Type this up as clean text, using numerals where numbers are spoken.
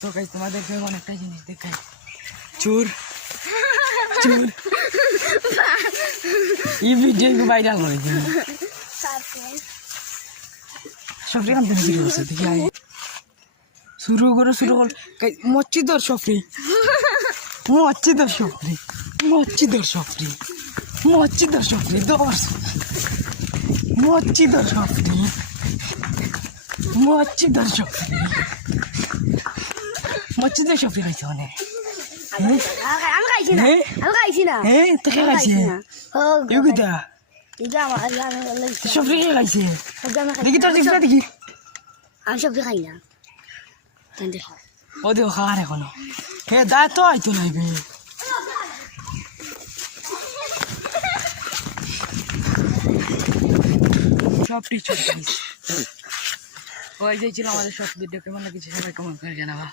তো গাইস তোমাদেরকে অনেকটা জিনিস দেখাই। চোর চোর এই ভিডিও ভাইরাল হয়েছে। সফরি কাম তুমি ভিডিও আছে দেখি আয় শুরু করে মসজিদর সফরি মসজিদর সফরি মসজিদর সফরি মসজিদর সফরি দশ মসজিদর সফরি মসজিদর সফরি মসজিদর সফরি খাইছে অনেক। আমি খাইছি না, আমি খাইছি না। হ্যাঁ তোকে খাইছে ইউকিটা সফরি কে খাইছে দেখি তোর দেখি দেখি আমি সবজি খাই না। ও দেখো খাওয়ার এখনো হে দা তো আইতো নাই বে সব টিচার ওই যে ছিল আমাদের সব ভিডিও কেমন লাগছে সবাই কমেন্ট করে জানাবা।